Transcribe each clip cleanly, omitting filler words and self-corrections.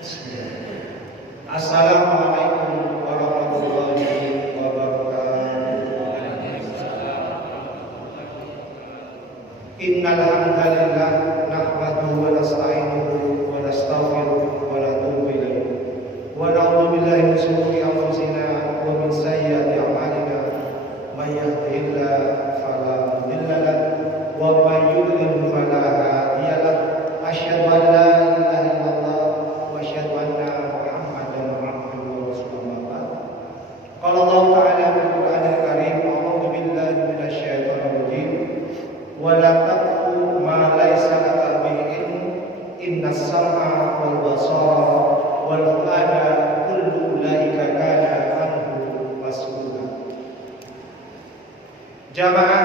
Assalamualaikum warahmatullahi wabarakatuh. Innal hamdalillah nahmaduhu wa nasta'inuhu wa nastaghfiruh wa natubu ilayh wa na'udzu billahi min shururi anfusina wa min sayyiati a'malina may yahdihillahu fala mudilla lahu wa may yudlil fala hadiya lahu asyhadu an la ilaha illallah wa asyhadu anna Muhammadan abduhu wa rasuluh. Qala Allah ta'ala fil Qur'anil Karim, a'udzu billahi minasy syaithanir rajim wa la taqfu ma laysa laka bihi ilm innas sam'a wal basara wal fu'ada kullu ulaika kana anhu mas'ula. Jamaah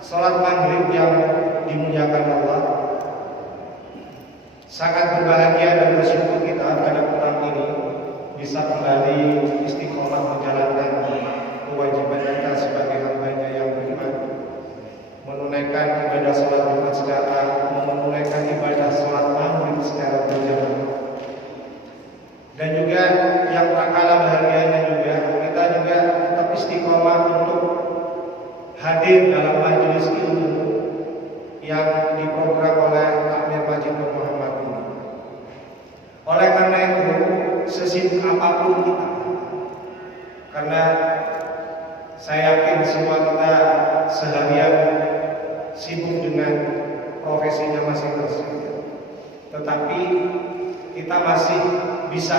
salat maghrib yang dimuliakan Allah, sangat berbahagia dan bersyukur kita pada petang ini bisa kembali istiqomah menjalankan kewajiban kita sebagai hamba-Nya yang beriman, menunaikan ibadah salat Jumat secara menunaikan ibadah salat maghrib secara berjamaah. Dan juga yang tak kalah bahagianya juga kita juga tetap istiqomah untuk hadir dalam majelis ilmu yang diprogram oleh Takmir Masjid Muhammad ini. Oleh karena itu, sesibuk apapun kita, karena saya yakin semua kita seharian sibuk dengan profesinya masing-masing, tetapi kita masih bisa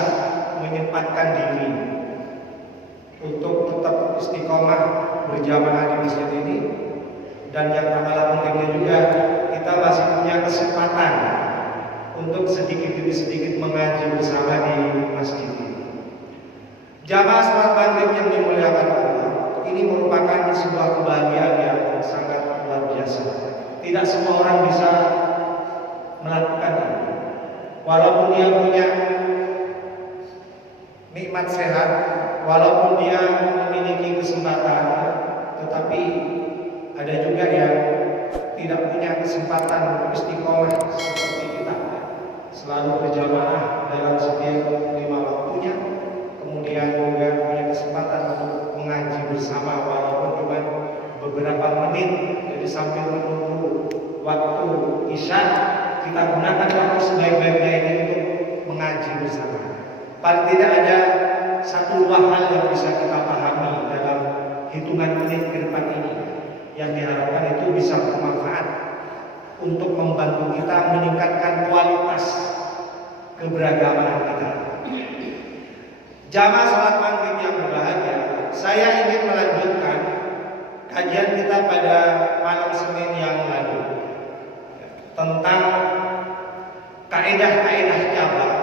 menyempatkan diri untuk tetap istiqomah berjamaah di masjid ini. Dan yang tak kalah pentingnya juga, kita masih punya kesempatan untuk sedikit demi sedikit mengaji bersama di masjid ini. Jamaah salat maghrib yang dimuliakan Allah, ini merupakan sebuah kebahagiaan yang sangat luar biasa. Tidak semua orang bisa melakukan ini. Walaupun dia punya nikmat sehat, walaupun dia memiliki kesempatan, tetapi ada juga yang tidak punya kesempatan untuk istiqomah seperti kita, selalu berjamaah dalam setiap 5 waktunya, kemudian juga punya kesempatan untuk mengaji bersama walaupun cuma beberapa menit. Jadi sambil menunggu waktu isya, kita gunakan waktu sebaik-baiknya ini untuk mengaji bersama. Paling tidak ada satu hal yang bisa kita pahami dalam hitungan menit ke depan ini, yang diharapkan itu bisa bermanfaat untuk membantu kita meningkatkan kualitas keberagaman kita. Jamaah salat maghrib yang berbahagia, saya ingin melanjutkan kajian kita pada malam Senin yang lalu tentang kaidah-kaidah cabang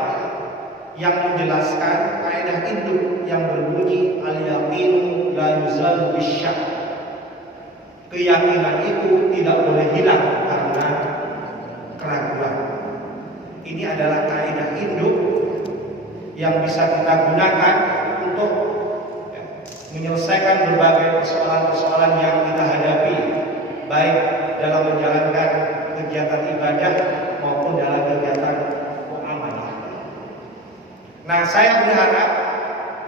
yang menjelaskan kaidah induk yang berbunyi al-yaqinu la yuzalu bisyak. Keyakinan itu tidak boleh hilang karena keraguan. Ini adalah kaidah induk yang bisa kita gunakan untuk menyelesaikan berbagai persoalan-persoalan yang kita hadapi, baik dalam menjalankan kegiatan ibadah maupun dalam kegiatan muamalah. Nah, saya berharap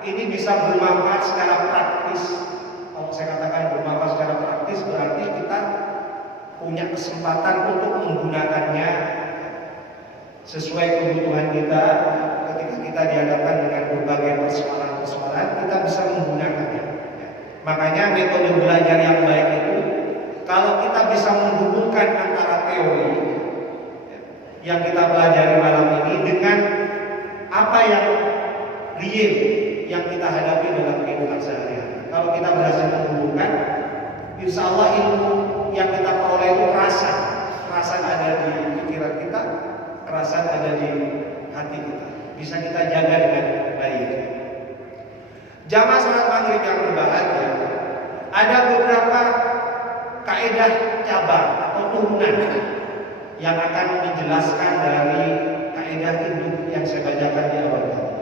ini bisa bermanfaat secara praktis. Kalau saya katakan bermanfaat secara praktis, berarti kita punya kesempatan untuk menggunakannya sesuai kebutuhan kita. Ketika kita dihadapkan dengan berbagai persoalan-persoalan, kita bisa menggunakannya. Makanya metode belajar yang baik itu, kalau kita bisa menghubungkan antara teori yang kita pelajari malam ini dengan apa yang real yang kita hadapi dalam kehidupan sehari-hari. Kalau kita berhasil menghubungkan, insya Allah ilmu yang kita peroleh itu kerasan ada di pikiran kita, kerasan ada di hati kita, bisa kita jaga dengan baik. Jamaah salat maghrib yang berbahagia, ada beberapa kaidah cabang atau turunan yang akan menjelaskan dari kaidah induk yang saya bacakan di awal tadi.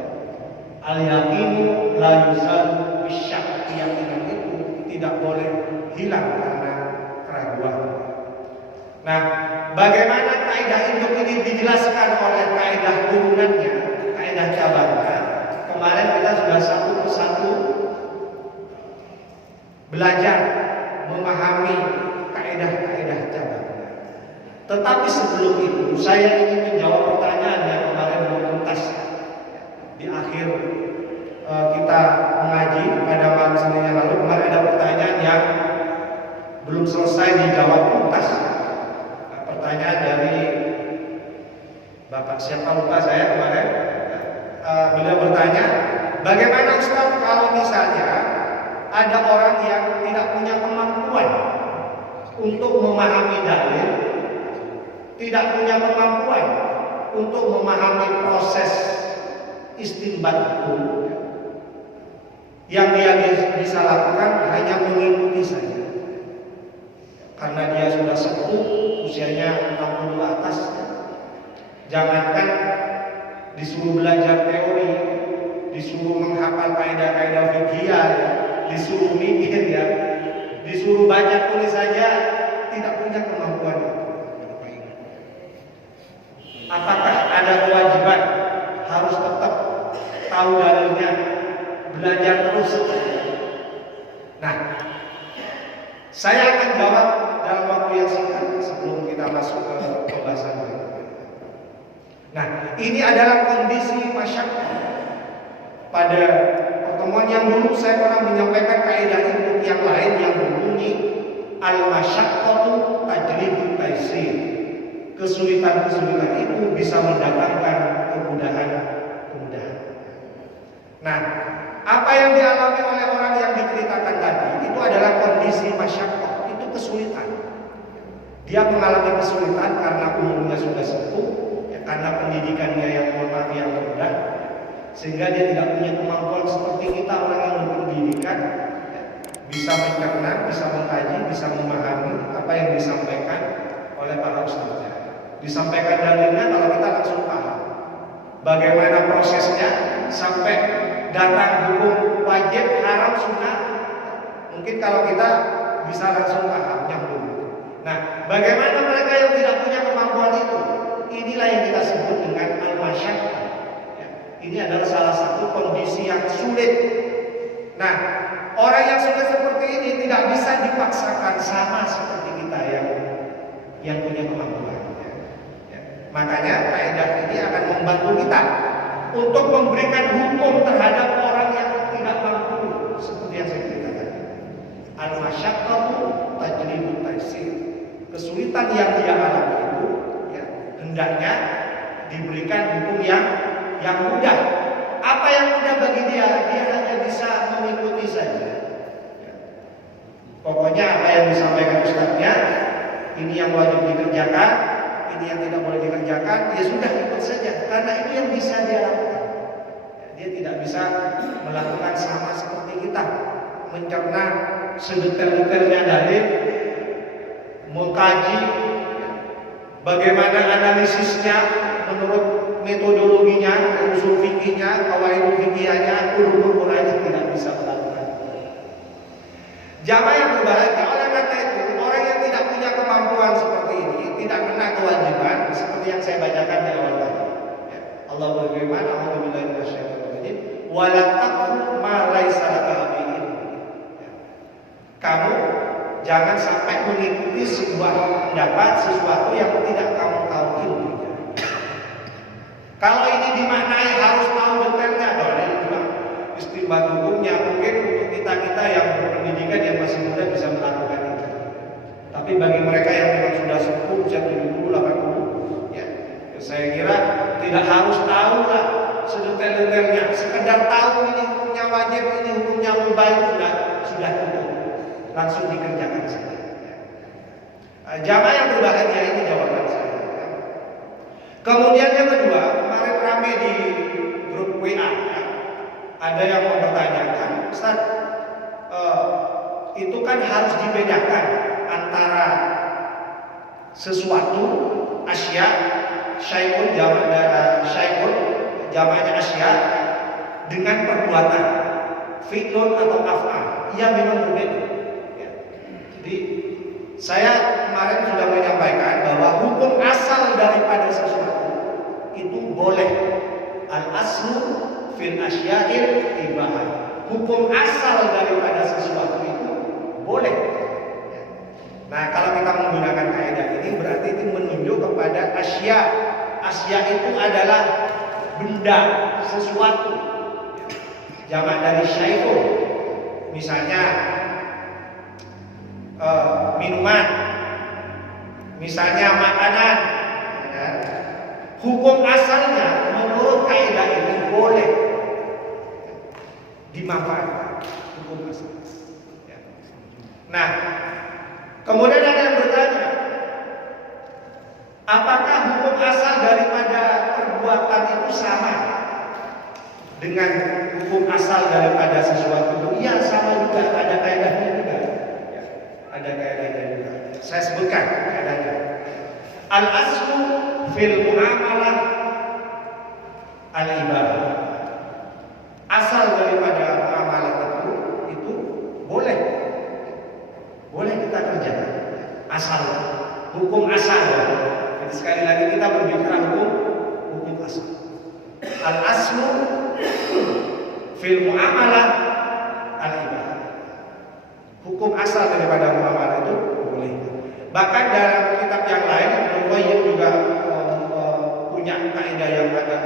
Al-yaqinu la yuzalu bisyak. Keyakinan itu tidak boleh hilang karena keraguan. Nah, bagaimana kaidah induk ini dijelaskan oleh kaidah turunannya, kaidah cabangnya, kemarin kita sudah satu persatu belajar memahami kaidah-kaidah cabangnya. Tetapi sebelum itu saya ingin menjawab pertanyaan yang kemarin melintas di akhir kita mengaji pada malam Senin yang lalu. Kemarin ada pertanyaan yang belum selesai dijawab tuntas. Pertanyaan dari Bapak siapa lupa saya kemarin. Beliau bertanya, bagaimana Ustaz kalau misalnya ada orang yang tidak punya kemampuan untuk memahami dalil, tidak punya kemampuan untuk memahami proses istinbat hukum, yang dia bisa lakukan hanya mengikuti saja. Karena dia sudah sepuh, usianya 60 atas, jangankan disuruh belajar teori, disuruh menghafal kaidah-kaidah fikih, ya, disuruh mikir, ya, disuruh baca tulis saja tidak punya kemampuan. Apakah ada kewajiban harus tetap tahu dalilnya, belajar terus? Nah, saya akan jawab dalam waktu yang singkat sebelum kita masuk ke pembahasan berikutnya. Nah, ini adalah kondisi masyarakat. Pada pertemuan yang dulu saya pernah menyampaikan kaidah induk yang lain yang berbunyi al-masyaqqatu tajlibut taysir. Kesulitan-kesulitan itu bisa mendatangkan kemudahan. Nah, apa yang dialami oleh orang yang diceritakan tadi itu adalah kondisi masyaqqah, itu kesulitan. Dia mengalami kesulitan karena umurnya sudah sepuh, ya, karena pendidikannya yang yang rendah, sehingga dia tidak punya kemampuan seperti kita orang yang berpendidikan, ya, bisa mencerna, bisa mengkaji, bisa memahami apa yang disampaikan oleh para ustaznya. Disampaikan dalilnya kalau kita langsung paham bagaimana prosesnya sampai datang hukum wajib, haram, sunnah. Mungkin kalau kita bisa langsung paham yang dulu. Nah, bagaimana mereka yang tidak punya kemampuan itu? Inilah yang kita sebut dengan al-masyaqqah. Ini adalah salah satu kondisi yang sulit. Nah, orang yang sulit seperti ini tidak bisa dipaksakan sama seperti kita yang punya kemampuan. Makanya kaidah ini akan membantu kita untuk memberikan hukum terhadap orang yang tidak mampu, seperti yang saya ceritakan. Al-masyaqqatu tajlibut taysir. Kesulitan yang dia alami itu, ya, hendaknya diberikan hukum yang mudah. Apa yang mudah bagi dia? Dia hanya bisa mengikuti saja. Ya. Pokoknya apa yang disampaikan ustaznya, ini yang wajib dikerjakan, ini yang tidak boleh dikerjakan, ya sudah ikut saja, karena itu yang bisa dia lakukan. Dia tidak bisa melakukan sama seperti kita, mencerna sedetail-detailnya dalil, mengkaji bagaimana analisisnya menurut metodologinya, usul fikihnya, qawaid fikihnya, ulumul Qur'an, tidak bisa melakukan. Jamaah yang berbahagia, oleh karena itu orang yang tidak punya kemampuan seperti ini tidak kena kewajiban seperti yang saya bacakan di awal tadi. Allah berfirman, a'udzubillahi minasyaitonir rajim, wa la taqfu ma laysa laka bihi. Kamu jangan sampai mengikuti sebuah pendapat, sesuatu yang tidak kamu tahu ilmunya. Kalau ini dimaknai harus tahu detailnya, dalil juga istinbat hukumnya, mungkin untuk kita yang berpendidikan yang masih muda bisa melakukan itu. Tapi bagi mereka yang memang sudah sepuh, usia 70, 80, ya, saya kira tidak harus tahu lah sedetail-detailnya. Sekedar tahu ini hukumnya wajib, ini hukumnya mubah, sudah cukup. Langsung dikerjakan saja. Jamaah yang berbahagia, ini jawaban saya. Kemudian yang kedua, kemarin rame di grup WA, ya, ada yang mempertanyakan, Ustaz, itu kan harus dibedakan antara sesuatu asya, syai'un jamaknya asya, dengan perbuatan fi'lun atau af'al. Ia memang berbeda. Jadi saya kemarin sudah menyampaikan bahwa hukum asal dari fil asya'il ibahah. Hukum asal daripada sesuatu itu boleh. Nah, kalau kita menggunakan kaidah ini berarti itu menunjuk kepada asya. Asya itu adalah benda, sesuatu. Jamak dari syai'un. Misalnya minuman, misalnya makanan. Ya. Hukum asalnya menurut kaidah ini boleh dimanfaatkan, hukum asal. Ya. Nah, kemudian ada yang bertanya, apakah hukum asal daripada perbuatan itu sama dengan hukum asal daripada sesuatu itu? Iya, sama juga, ada kaidahnya juga. Ya, ada kaidahnya juga. Saya sebutkan kaidahnya. Al-aslu fil muamalah al-ibadah. Asal daripada muamalah itu boleh kita kerjakan. Asal, hukum asal. Jadi sekali lagi kita berbicara hukum asal. Al-aslu fil muamalah al-ibadah. Hukum asal daripada muamalah itu boleh. Bahkan dalam kitab yang lain, Ibnu Qayyim juga punya kaidah yang agak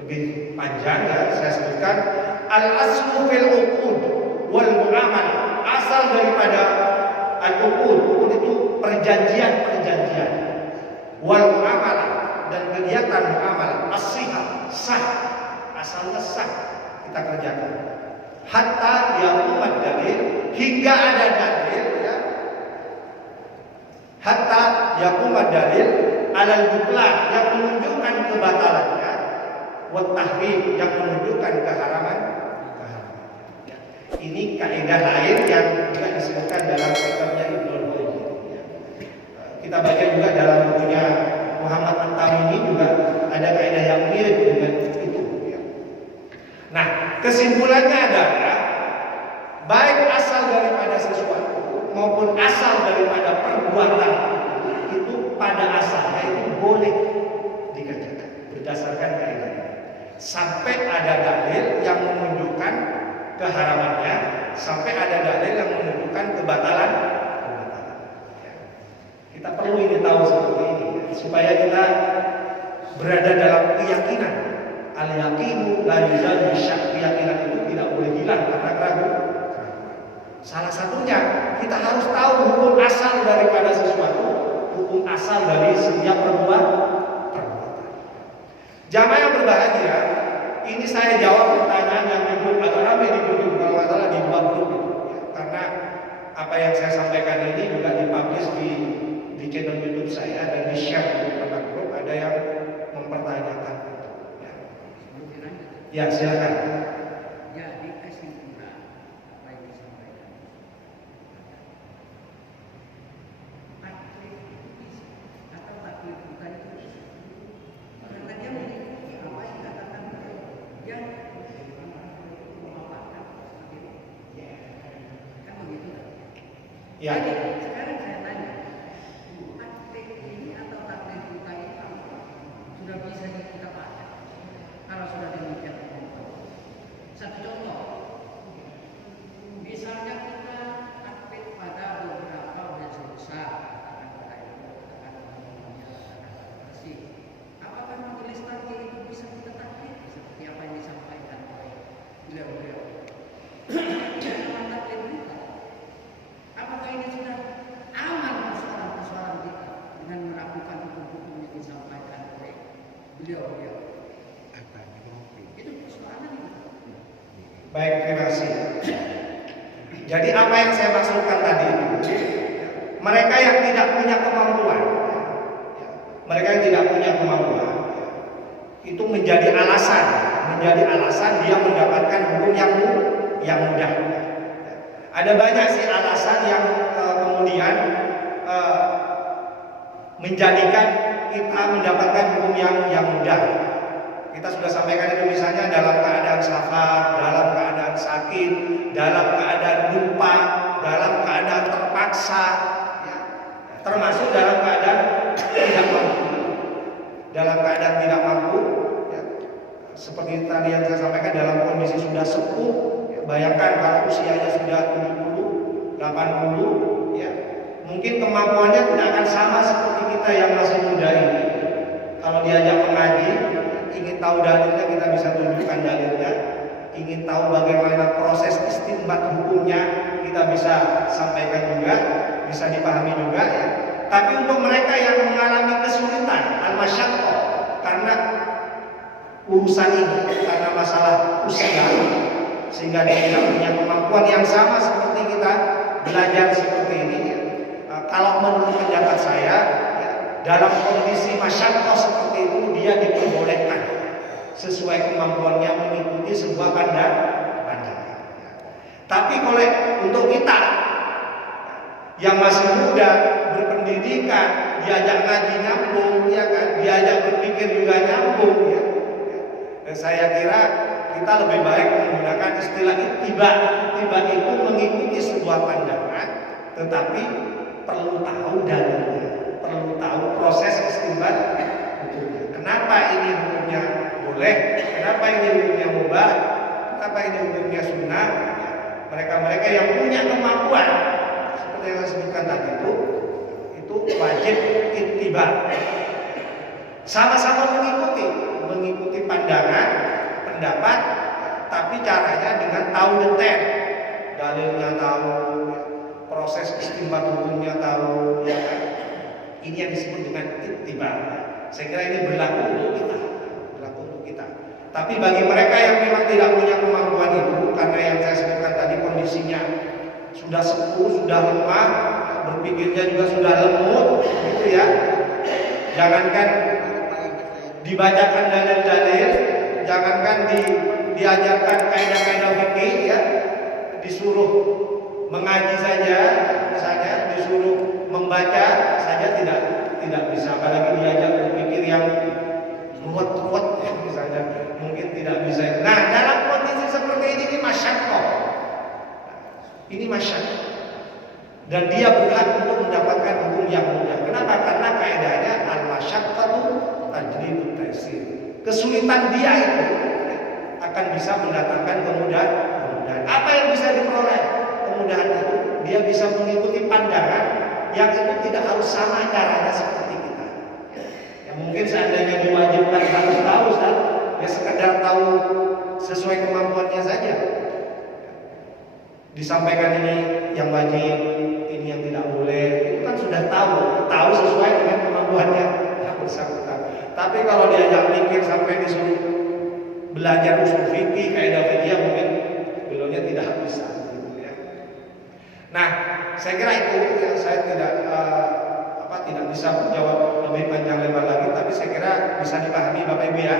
lebih panjang, ya. Saya sebutkan al-aslu fil uqud wal muamalah. Asal daripada al-uqud itu perjanjian wal muamalah dan kegiatan muamalah as-sihah, sah, asalnya sah kita kerjakan. Hatta yaqumat dalil, hingga ada dalil, ya. Hatta yaqumat dalil alal butlan, yang menunjukkan kebatalannya, wa tahrim, yang menunjukkan keharaman. Ya. Ini kaidah lain yang juga disebutkan dalam kitabnya Ibnu Qayyim. Ya. Kita baca juga dalam bukunya Muhammad At-Tamimi juga ada kaidah yang mirip dengan itu. Ya. Nah, kesimpulannya adalah baik asal daripada sesuatu maupun asal daripada perbuatan itu pada asalnya itu boleh dikerjakan berdasarkan kaidah ini. Sampai ada dalil yang menunjukkan keharamannya, sampai ada dalil yang menunjukkan kebatalan. Ya. Kita perlu ini tahu seperti ini, ya, supaya kita berada dalam keyakinan. Al-yaqinu la yuzalu bisyak, keyakinan itu tidak boleh hilang karena ragu. Salah satunya kita harus tahu hukum asal daripada sesuatu, hukum asal dari setiap perbuatan. Jamaah yang berbahagia, ini saya jawab pertanyaan yang agak ramai di grup, kalau nggak salah di 2 grup itu. Ya, karena apa yang saya sampaikan ini juga dipublish di channel YouTube saya dan di share di beberapa grup. Ada yang mempertanyakan itu. Ya, silakan. Jadi kesimpulan apa yang disampaikan, taklif itu bisa atau taklif bukan itu bisa, karena dia mengikuti apa yang dikatakan dia memaparkan seperti itu, kan begitu kan? Ya. Jadi sekarang saya tanya, taklif ini atau taklif bukan itu sudah bisa kita baca. Kalau sudah demikian, satu contoh, misalnya kita taklif pada beberapa organisasi besar, apakah majelis taklim itu bisa kita taklif seperti apa yang disampaikan oleh beliau-beliau? Dalam taklif kita, apakah ini sudah aman persoalan-persoalan kita dengan melakukan hukum-hukum yang disampaikan oleh beliau-beliau? Itu persoalan itu. Baik, terima kasih. Jadi apa yang saya maksudkan tadi, mereka yang tidak punya kemampuan, itu menjadi alasan dia mendapatkan hukum yang mudah. Ada banyak sih alasan yang kemudian menjadikan kita mendapatkan hukum yang mudah. Kita sudah sampaikan itu, misalnya dalam keadaan safar, dalam keadaan sakit, dalam keadaan lupa, dalam keadaan terpaksa, ya. Termasuk dalam keadaan tidak mampu. Dalam keadaan tidak mampu, ya. seperti tadi yang saya sampaikan dalam kondisi sudah sepuh, ya, bayangkan kalau usianya sudah 70, 80, ya, mungkin kemampuannya tidak akan sama seperti kita yang masih muda ini. Kalau diajak mengaji, ingin tahu dalilnya kita bisa tunjukkan dalilnya, ingin tahu bagaimana proses istinbat hukumnya kita bisa sampaikan juga, bisa dipahami juga, ya. Tapi untuk mereka yang mengalami kesulitan, al-masyaqqah, karena urusan ini, karena masalah usia, sehingga dia tidak punya kemampuan yang sama seperti kita belajar seperti ini, ya. Kalau menurut pendapat saya, ya, dalam kondisi masyaqqah seperti itu dia diperbolehkan sesuai kemampuannya mengikuti sebuah pandangan. Tapi kalau untuk kita yang masih muda, berpendidikan, diajak ngaji nyambung, ya kan, diajak berpikir juga nyambung, ya. Dan saya kira kita lebih baik menggunakan istilah ittiba. Ittiba itu mengikuti sebuah pandangan, tetapi perlu tahu dalilnya, perlu tahu proses istinbat hukumnya. Kenapa ini hukumnya boleh? Kenapa ini hukumnya mubah? Kenapa ini hukumnya sunnah? Mereka-mereka yang punya kemampuan seperti yang saya sebutkan tadi itu wajib ittiba. Sama-sama mengikuti pandangan, pendapat, tapi caranya dengan tahu detail, dalilnya tahu, proses istinbat hukumnya tahu, ya kan? Ini yang disebut dengan ittiba. Saya kira ini berlaku untuk kita. Tapi bagi mereka yang memang tidak punya kemampuan itu, karena yang saya sebutkan tadi kondisinya sudah sepuh, sudah lemah, berpikirnya juga sudah lemot, gitu ya. Jangankan dibacakan dalil-dalil, jangankan diajarkan kaidah-kaidah fikih, ya, disuruh mengaji saja, misalnya disuruh membaca saja tidak bisa, apalagi diajak berpikir yang ruwet-ruwet, ya, misalnya mungkin tidak bisa. Nah, dalam kondisi seperti ini masyaqqah. Ini masyaqqah. Dan dia berhak untuk mendapatkan hukum yang mudah. Kenapa? Karena kaidahnya al-masyaqqatu tajlibut taysir. Kesulitan dia itu akan bisa mendatangkan kemudahan. Apa yang bisa diperoleh kemudahan itu? Dia bisa mengikuti pandangan yang itu tidak harus sama caranya seperti kita. Ya, mungkin seandainya diwajibkan harus tahu, Ustaz, ya sekedar tahu sesuai kemampuannya saja. Disampaikan ini yang wajib, ini yang tidak boleh, itu kan sudah tahu sesuai dengan kemampuannya yang bersangkutan. Tapi kalau diajak mikir sampai disuruh belajar usul fikih, kaidah fikih, mungkin belumnya tidak bisa, gitu ya. Nah, saya kira itu yang saya tidak bisa menjawab lebih panjang lebar lagi, tapi saya kira bisa dipahami Bapak Ibu ya.